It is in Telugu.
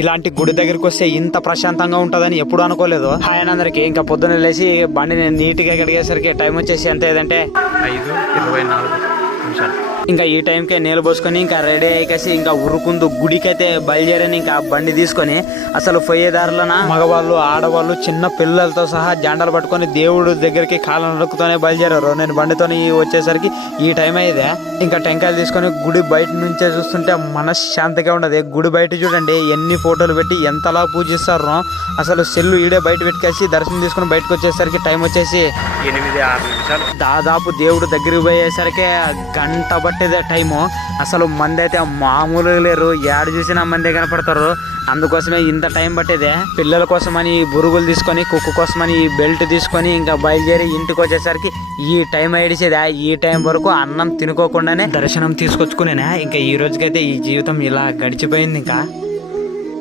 ఇలాంటి గుడి దగ్గరికి వస్తే ఇంత ప్రశాంతంగా ఉంటుందని ఎప్పుడు అనుకోలేదు. ఆయన అందరికి ఇంకా పొద్దున్న లేచి బండిని నీట్గా కడిగేసరికి టైం వచ్చేసి ఎంత ఏదంటే 5:24. ఇంకా ఈ టైంకే నీళ్ళు పోసుకొని ఇంకా రెడీ అయ్యేసి ఇంకా ఉరుకుందు గుడికైతే బయలుదేరని ఇంకా బండి తీసుకొని అసలు పోయేదారులన మగవాళ్ళు ఆడవాళ్ళు చిన్న పిల్లలతో సహా జెండాలు పట్టుకొని దేవుడు దగ్గరికి కాళ్ళ నొక్కుతూనే బయలుదేరారు. నేను బండితోని వచ్చేసరికి ఈ టైం అయ్యేదే. ఇంకా టెంకాయలు తీసుకొని గుడి బయట నుంచే చూస్తుంటే మనశ్శాంతిగా ఉండదు. గుడి బయట చూడండి ఎన్ని ఫోటోలు పెట్టి ఎంతలా పూజిస్తారు. అసలు సెల్లు ఈడే బయట పెట్టుకేసి దర్శనం తీసుకుని బయటకు వచ్చేసరికి టైం వచ్చేసి 8-6 దాదాపు దేవుడు దగ్గరికి పోయేసరికి గంట పట్టేదే టైము. అసలు మంది అయితే మామూలుగా లేరు, ఏడు చూసినా మందే కనపడతారు. అందుకోసమే ఇంత టైం పట్టేదే. పిల్లల కోసమని బురుగులు తీసుకొని కుక్కు కోసమని బెల్ట్ తీసుకొని ఇంకా బయలుదేరి ఇంటికి వచ్చేసరికి ఈ టైం అయిడిచేదా. ఈ టైం వరకు అన్నం తినుకోకుండానే దర్శనం తీసుకొచ్చుకునేనా. ఇంకా ఈ రోజుకైతే ఈ జీవితం ఇలా గడిచిపోయింది. ఇంకా